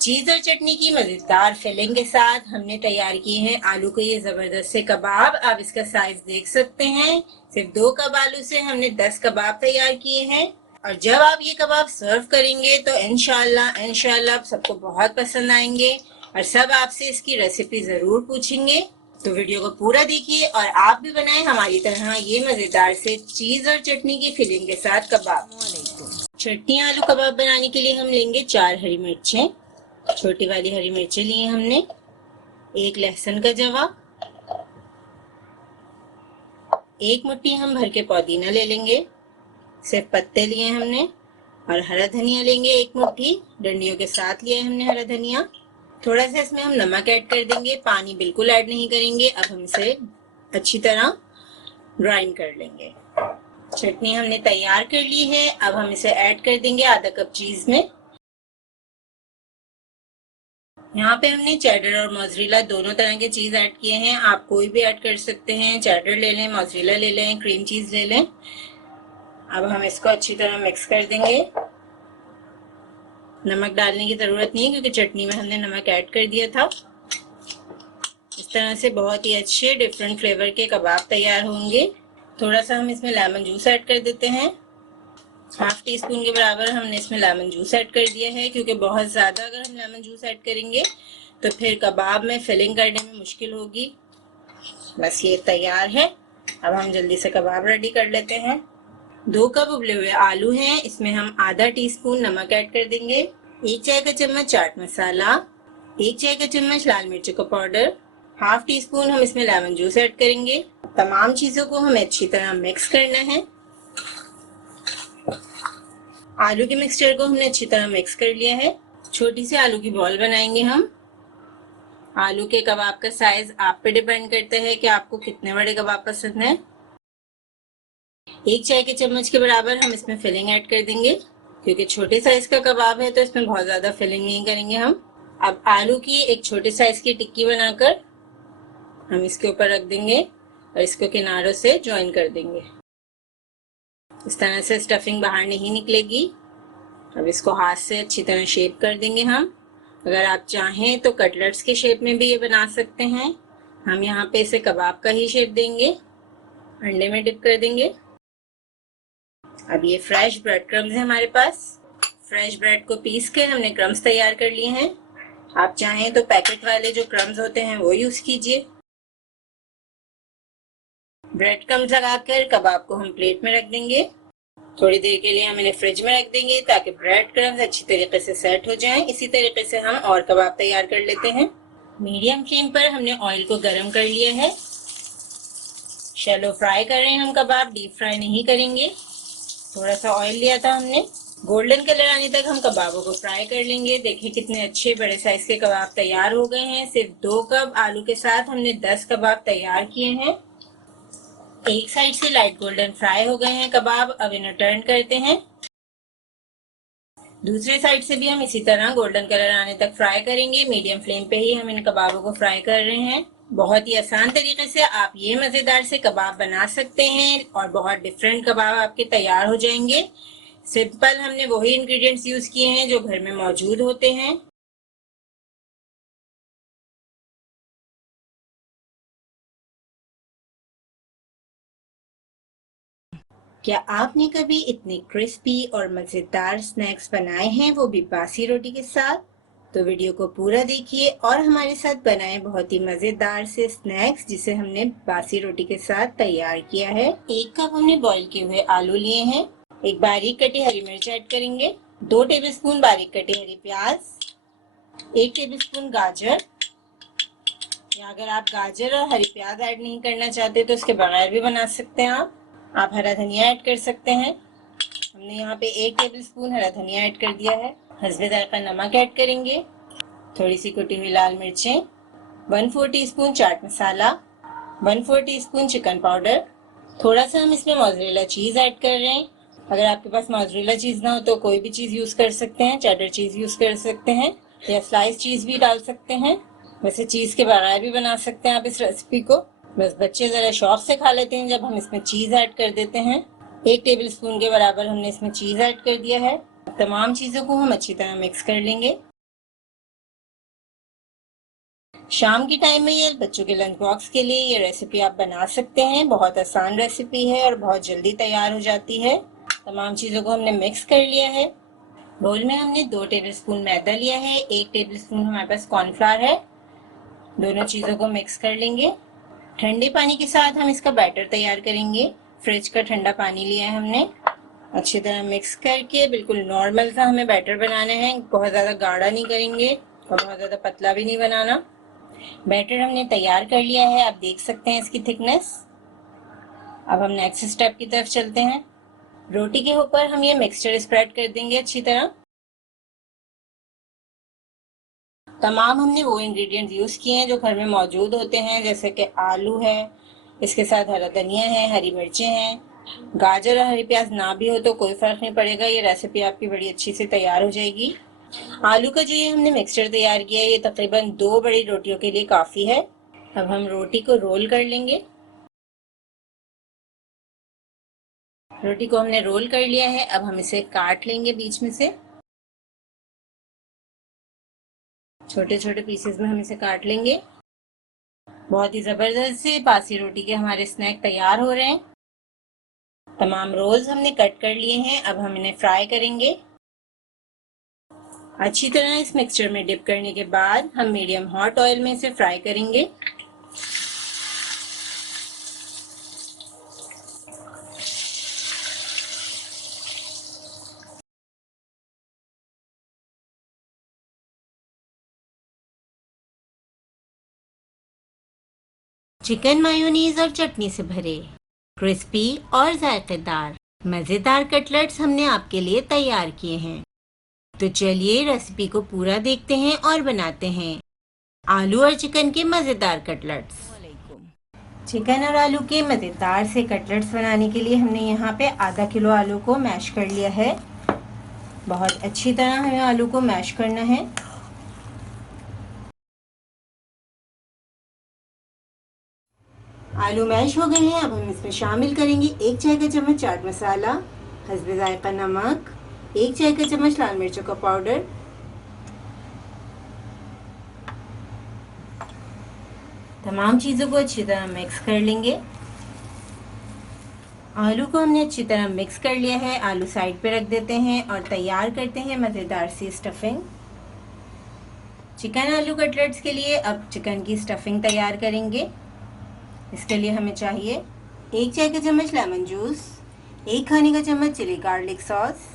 चीज और चटनी की मजेदार फिलिंग के साथ हमने तैयार किए हैं आलू के ये जबरदस्त से कबाब। आप इसका साइज देख सकते हैं। सिर्फ 2 कप आलू से हमने 10 कबाब तैयार किए हैं। और जब आप ये कबाब सर्व करेंगे तो इंशाल्लाह सबको बहुत पसंद आएंगे और सब आपसे इसकी रेसिपी जरूर पूछेंगे। तो वीडियो को पूरा देखिए और आप भी बनाएं हमारी तरह ये मजेदार से चीज और चटनी की फिलिंग के साथ कबाब। चटनी आलू कबाब बनाने के लिए हम लेंगे 4 हरी मिर्चें, छोटी वाली हरी मिर्चें लिए हमने, 1 लहसुन का जवा, 1 मुट्ठी हम भर के पुदीना ले लेंगे, सिर्फ पत्ते लिए हमने, और हरा धनिया लेंगे 1 मुट्ठी, डंडियों के साथ लिया हमने हरा धनिया। थोड़ा सा इसमें हम नमक ऐड कर देंगे, पानी बिल्कुल ऐड नहीं करेंगे। अब हम इसे अच्छी तरह ग्राइंड कर लेंगे। चटनी हमने तैयार कर ली है। अब हम इसे ऐड कर देंगे आधा कप चीज में। यहाँ पे हमने चेडर और मोज़रेला दोनों तरह के चीज ऐड किए हैं। आप कोई भी ऐड कर सकते हैं, चेडर ले लें, मोज़रेला ले लें, क्रीम चीज ले लें। अब हम इसको अच्छी तरह मिक्स कर देंगे। नमक डालने की जरूरत नहीं है क्योंकि चटनी में हमने नमक ऐड कर दिया था। इस तरह से बहुत ही अच्छे डिफरेंट फ्लेवर के कबाब तैयार होंगे। थोड़ा सा हम इसमें लेमन जूस ऐड कर देते हैं। हाफ टी स्पून के बराबर हमने इसमें लेमन जूस ऐड कर दिया है क्योंकि बहुत ज्यादा अगर हम लेमन जूस ऐड करेंगे तो फिर कबाब में फिलिंग करने में मुश्किल होगी। बस ये तैयार है। अब हम जल्दी से कबाब रेडी कर लेते हैं। 2 कप उबले हुए आलू हैं, इसमें हम आधा टीस्पून नमक ऐड कर देंगे, 1 चाय का चम्मच चाट मसाला, 1 चाय का चम्मच लाल मिर्च का पाउडर, हाफ टी स्पून हम इसमें लेमन जूस ऐड करेंगे। तमाम चीजों को हमें अच्छी तरह मिक्स करना है। आलू के मिक्सचर को हमने अच्छी तरह मिक्स कर लिया है। छोटी सी आलू की बॉल बनाएंगे हम। आलू के कबाब का साइज आप पे डिपेंड करता है कि आपको कितने बड़े कबाब पसंद है। 1 चाय के चम्मच के बराबर हम इसमें फिलिंग ऐड कर देंगे क्योंकि छोटे साइज का कबाब है तो इसमें बहुत ज्यादा फिलिंग नहीं करेंगे हम। अब आलू की एक छोटे साइज की टिक्की बनाकर हम इसके ऊपर रख देंगे और इसको किनारों से ज्वाइन कर देंगे। इस तरह से स्टफिंग बाहर नहीं निकलेगी। अब इसको हाथ से अच्छी तरह शेप कर देंगे हम। अगर आप चाहें तो कटलेट्स के शेप में भी ये बना सकते हैं। हम यहाँ पे इसे कबाब का ही शेप देंगे, अंडे में डिप कर देंगे। अब ये फ्रेश ब्रेड क्रम्स है हमारे पास। फ्रेश ब्रेड को पीस के हमने क्रम्स तैयार कर लिए हैं। आप चाहें तो पैकेट वाले जो क्रम्स होते हैं वो यूज कीजिए। ब्रेड क्रम्स लगाकर कबाब को हम प्लेट में रख देंगे। थोड़ी देर के लिए हम इन्हें फ्रिज में रख देंगे ताकि ब्रेड क्रम्स अच्छी तरीके से सेट हो जाएं। इसी तरीके से हम और कबाब तैयार कर लेते हैं। मीडियम फ्लेम पर हमने ऑयल को गर्म कर लिया है। शैलो फ्राई कर रहे हैं हम कबाब, डीप फ्राई नहीं करेंगे। थोड़ा सा ऑयल लिया था हमने। गोल्डन कलर आने तक हम कबाबों को फ्राई कर लेंगे। देखिए कितने अच्छे बड़े साइज के कबाब तैयार हो गए हैं। सिर्फ 2 कप आलू के साथ हमने 10 कबाब तैयार किए हैं। एक साइड से लाइट गोल्डन फ्राई हो गए हैं कबाब। अब इन्हें टर्न करते हैं। दूसरे साइड से भी हम इसी तरह गोल्डन कलर आने तक फ्राई करेंगे। मीडियम फ्लेम पे ही हम इन कबाबों को फ्राई कर रहे हैं। बहुत ही आसान तरीके से आप ये मजेदार से कबाब बना सकते हैं और बहुत डिफरेंट कबाब आपके तैयार हो जाएंगे। सिंपल हमने वही इंग्रेडिएंट्स यूज किए हैं जो घर में मौजूद होते हैं। क्या आपने कभी इतने क्रिस्पी और मजेदार स्नैक्स बनाए हैं, वो भी बासी रोटी के साथ? तो वीडियो को पूरा देखिए और हमारे साथ बनाएं बहुत ही मजेदार से स्नैक्स जिसे हमने बासी रोटी के साथ तैयार किया है। 1 कप हमने बॉईल किए हुए आलू लिए हैं। एक बारीक कटी हरी मिर्च ऐड करेंगे, 2 टेबलस्पून बारीक कटी हरी प्याज, 1 टेबलस्पून गाजर, या अगर आप गाजर और हरी प्याज ऐड नहीं करना चाहते तो उसके बगैर भी बना सकते हैं। आप हरा धनिया ऐड कर सकते हैं। हमने यहाँ पे 1 टेबलस्पून हरा धनिया ऐड कर दिया है। हस्बे जायका नमक ऐड करेंगे, थोड़ी सी कुटी हुई लाल मिर्चें, 1/4 teaspoon chaat masala, 1/4 teaspoon chicken powder. थोड़ा सा हम इसमें मोज़रेला चीज ऐड कर रहे हैं। अगर आपके पास मोज़रेला चीज ना हो तो कोई भी चीज यूज कर सकते हैं, चेडर चीज यूज कर सकते हैं या स्लाइस चीज भी डाल सकते हैं। वैसे चीज के बगैर भी बना सकते हैं आप इस रेसिपी को। बस बच्चे जरा शौक से खा लेते हैं जब हम इसमें चीज ऐड कर देते हैं। 1 टेबलस्पून के बराबर हमने इसमें चीज ऐड कर दिया है। तमाम चीजों को हम अच्छी तरह मिक्स कर लेंगे। शाम के टाइम में ये बच्चों के लंच बॉक्स के लिए ये रेसिपी आप बना सकते हैं। बहुत आसान रेसिपी है और बहुत जल्दी तैयार हो जाती है। तमाम चीज़ों को हमने मिक्स कर लिया है। बोल में हमने 2 टेबलस्पून मैदा लिया है, 1 टेबलस्पून हमारे पास कॉर्नफ्लावर है। दोनों चीज़ों को मिक्स कर लेंगे। ठंडे पानी के साथ हम इसका बैटर तैयार करेंगे। फ्रिज का ठंडा पानी लिया है हमने। अच्छी तरह मिक्स करके बिल्कुल नॉर्मल सा हमें बैटर बनाना है। बहुत ज़्यादा गाढ़ा नहीं करेंगे और बहुत ज़्यादा पतला भी नहीं बनाना। बैटर हमने तैयार कर लिया है, आप देख सकते हैं इसकी थिकनेस। अब हम नेक्स्ट स्टेप की तरफ चलते हैं। रोटी के ऊपर हम ये मिक्सचर स्प्रेड कर देंगे अच्छी तरह। तमाम हमने वो इंग्रेडिएंट्स यूज़ किए हैं जो घर में मौजूद होते हैं, जैसे कि आलू है, इसके साथ हरा धनिया है, हरी मिर्चें हैं। गाजर और हरी प्याज ना भी हो तो कोई फ़र्क नहीं पड़ेगा, ये रेसिपी आपकी बड़ी अच्छी से तैयार हो जाएगी। आलू का जो ये हमने मिक्सचर तैयार किया है, ये तकरीबन 2 बड़ी रोटियों के लिए काफ़ी है। अब हम रोटी को रोल कर लेंगे। रोटी को हमने रोल कर लिया है। अब हम इसे काट लेंगे बीच में से। छोटे छोटे पीसेस में हम इसे काट लेंगे। बहुत ही ज़बरदस्त से बासी रोटी के हमारे स्नैक तैयार हो रहे हैं। तमाम रोल्स हमने कट कर लिए हैं। अब हम इन्हें फ्राई करेंगे। अच्छी तरह इस मिक्सचर में डिप करने के बाद हम मीडियम हॉट ऑयल में इसे फ्राई करेंगे। चिकन मायोनीज और चटनी से भरे क्रिस्पी और जायकेदार मज़ेदार कटलेट्स हमने आपके लिए तैयार किए हैं। तो चलिए रेसिपी को पूरा देखते हैं और बनाते हैं आलू और चिकन के मज़ेदार कटलेट्स। चिकन और आलू के मज़ेदार से कटलेट्स बनाने के लिए हमने यहाँ पे आधा किलो आलू को मैश कर लिया है। बहुत अच्छी तरह हमें आलू को मैश करना है। आलू मैश हो गए हैं। अब हम इसमें शामिल करेंगे 1 चाय का चम्मच चाट मसाला, हस्बे जायका नमक, 1 चाय का चम्मच लाल मिर्चों का पाउडर, तमाम चीज़ों को अच्छी तरह मिक्स कर लेंगे। आलू को हमने अच्छी तरह मिक्स कर लिया है। आलू साइड पे रख देते हैं और तैयार करते हैं मज़ेदार सी स्टफिंग। चिकन आलू कटलेट्स के लिए अब चिकन की स्टफिंग तैयार करेंगे। इसके लिए हमें चाहिए 1 चाय का चम्मच लेमन जूस, 1 खाने का चम्मच चिली गार्लिक सॉस,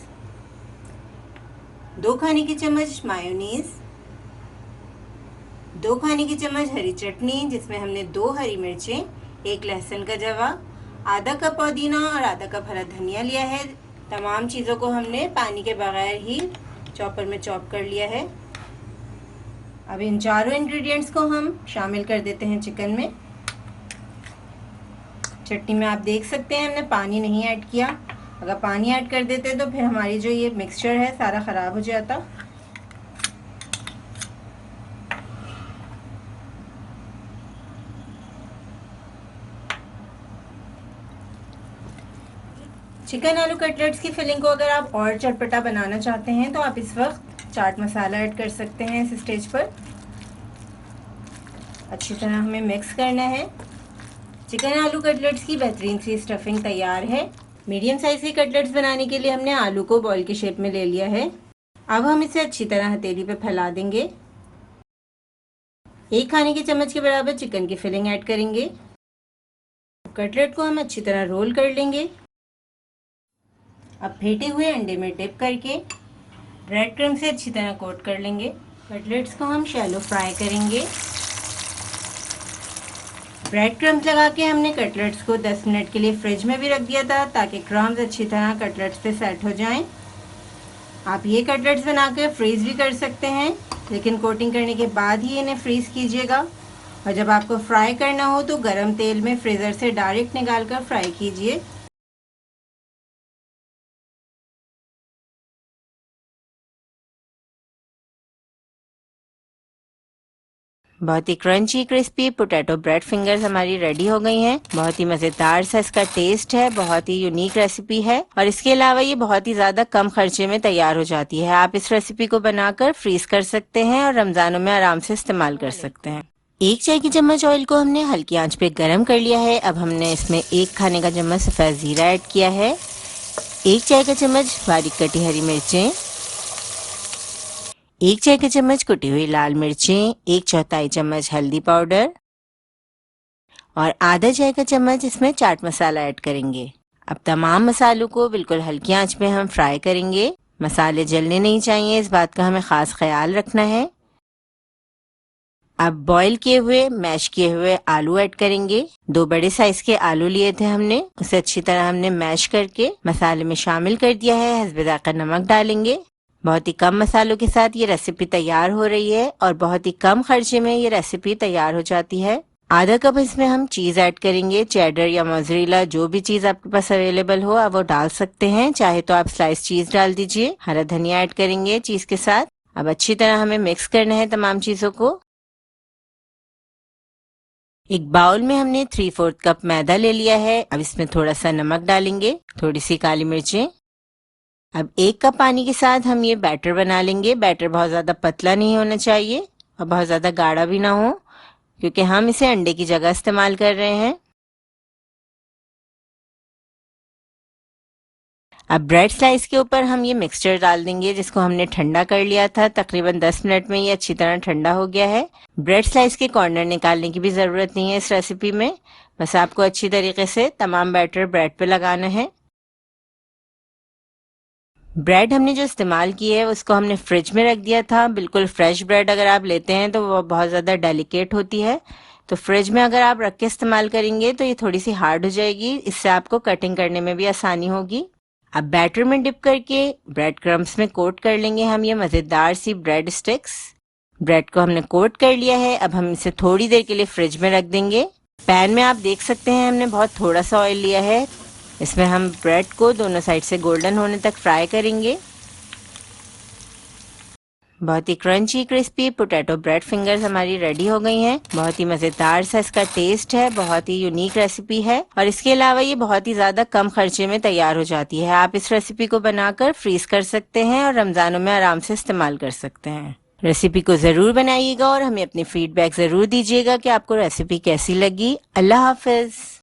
2 खाने के चम्मच मायोनीज, 2 खाने के चम्मच हरी चटनी जिसमें हमने 2 हरी मिर्चें, 1 लहसुन का जवा, आधा कप पुदीना और आधा कप हरा धनिया लिया है। तमाम चीज़ों को हमने पानी के बगैर ही चॉपर में चॉप कर लिया है। अब इन चारों इंग्रेडिएंट्स को हम शामिल कर देते हैं चिकन में। चटनी में आप देख सकते हैं हमने पानी नहीं ऐड किया। अगर पानी ऐड कर देते तो फिर हमारी जो ये मिक्सचर है सारा ख़राब हो जाता। चिकन आलू कटलेट्स की फिलिंग को अगर आप और चटपटा बनाना चाहते हैं तो आप इस वक्त चाट मसाला ऐड कर सकते हैं इस स्टेज पर। अच्छी तरह हमें मिक्स करना है। चिकन आलू कटलेट्स की बेहतरीन सी स्टफिंग तैयार है। मीडियम साइज के कटलेट्स बनाने के लिए हमने आलू को बॉल की शेप में ले लिया है। अब हम इसे अच्छी तरह हथेली पे फैला देंगे। 1 खाने के चम्मच के बराबर चिकन की फिलिंग ऐड करेंगे। कटलेट को हम अच्छी तरह रोल कर लेंगे। अब फेंटे हुए अंडे में डिप करके ब्रेड क्रम्ब से अच्छी तरह कोट कर लेंगे। कटलेट्स को हम शैलो फ्राई करेंगे। ब्रेड क्रम्स लगा के हमने कटलेट्स को 10 मिनट के लिए फ्रिज में भी रख दिया था ताकि क्रम्स अच्छी तरह कटलेट्स पे सेट हो जाएं। आप ये कटलेट्स बनाकर फ्रीज़ भी कर सकते हैं, लेकिन कोटिंग करने के बाद ही इन्हें फ्रीज़ कीजिएगा। और जब आपको फ्राई करना हो तो गरम तेल में फ्रीज़र से डायरेक्ट निकाल कर फ्राई कीजिए। बहुत ही crunchy crispy potato bread fingers हमारी रेडी हो गई हैं। बहुत ही मज़ेदार सा इसका टेस्ट है, बहुत ही यूनिक रेसिपी है और इसके अलावा ये बहुत ही ज़्यादा कम खर्चे में तैयार हो जाती है। आप इस रेसिपी को बनाकर फ्रीज कर सकते हैं और रमज़ानों में आराम से इस्तेमाल कर सकते हैं। 1 चाय की चम्मच ऑयल को हमने हल्की आंच पे गरम कर लिया है। अब हमने इसमें 1 खाने का चम्मच सफ़ेद ज़ीरा ऐड किया है, 1 चाय का चम्मच बारीक कटी हरी मिर्चें, 1 चाय का चम्मच कुटी हुई लाल मिर्चें, 1/4 चम्मच हल्दी पाउडर और आधा चाय का चम्मच इसमें चाट मसाला ऐड करेंगे। अब तमाम मसालों को बिल्कुल हल्की आंच पे हम फ्राई करेंगे। मसाले जलने नहीं चाहिए, इस बात का हमें ख़ास ख्याल रखना है। अब बॉईल किए हुए मैश किए हुए आलू ऐड करेंगे। 2 बड़े साइज के आलू लिए थे हमने, उसे अच्छी तरह हमने मैश करके मसाले में शामिल कर दिया है। हस्बे ज़ायक़ा नमक डालेंगे। बहुत ही कम मसालों के साथ ये रेसिपी तैयार हो रही है और बहुत ही कम खर्चे में ये रेसिपी तैयार हो जाती है। आधा कप इसमें हम चीज़ ऐड करेंगे, चेडर या मोज़रेला, जो भी चीज़ आपके पास अवेलेबल हो आप वो डाल सकते हैं। चाहे तो आप स्लाइस चीज़ डाल दीजिए। हरा धनिया ऐड करेंगे चीज़ के साथ। अब अच्छी तरह हमें मिक्स करना है तमाम चीज़ों को। एक बाउल में हमने 3/4 कप मैदा ले लिया है। अब इसमें थोड़ा सा नमक डालेंगे, थोड़ी सी काली मिर्चें। अब 1 कप पानी के साथ हम ये बैटर बना लेंगे। बैटर बहुत ज़्यादा पतला नहीं होना चाहिए और बहुत ज़्यादा गाढ़ा भी ना हो, क्योंकि हम इसे अंडे की जगह इस्तेमाल कर रहे हैं। अब ब्रेड स्लाइस के ऊपर हम ये मिक्सचर डाल देंगे जिसको हमने ठंडा कर लिया था। तकरीबन 10 मिनट में ये अच्छी तरह ठंडा हो गया है। ब्रेड स्लाइस के कॉर्नर निकालने की भी ज़रूरत नहीं है इस रेसिपी में, बस आपको अच्छी तरीके से तमाम बैटर ब्रेड पे लगाना है। ब्रेड हमने जो इस्तेमाल की है उसको हमने फ्रिज में रख दिया था। बिल्कुल फ्रेश ब्रेड अगर आप लेते हैं तो वो बहुत ज़्यादा डेलिकेट होती है, तो फ्रिज में अगर आप रख के इस्तेमाल करेंगे तो ये थोड़ी सी हार्ड हो जाएगी। इससे आपको कटिंग करने में भी आसानी होगी। अब बैटर में डिप करके ब्रेड क्रम्स में कोट कर लेंगे हम ये मज़ेदार सी ब्रेड स्टिक्स। ब्रेड को हमने कोट कर लिया है। अब हम इसे थोड़ी देर के लिए फ्रिज में रख देंगे। पैन में आप देख सकते हैं हमने बहुत थोड़ा सा ऑयल लिया है। इसमें हम ब्रेड को दोनों साइड से गोल्डन होने तक फ्राई करेंगे। बहुत ही crunchy crispy potato bread fingers हमारी रेडी हो गई हैं। बहुत ही मज़ेदार सा इसका टेस्ट है, बहुत ही यूनिक रेसिपी है और इसके अलावा ये बहुत ही ज़्यादा कम खर्चे में तैयार हो जाती है। आप इस रेसिपी को बनाकर फ्रीज कर सकते हैं और रमज़ानों में आराम से इस्तेमाल कर सकते हैं। रेसिपी को ज़रूर बनाइएगा और हमें अपनी फीडबैक ज़रूर दीजिएगा कि आपको रेसिपी कैसी लगी। अल्लाह हाफिज़।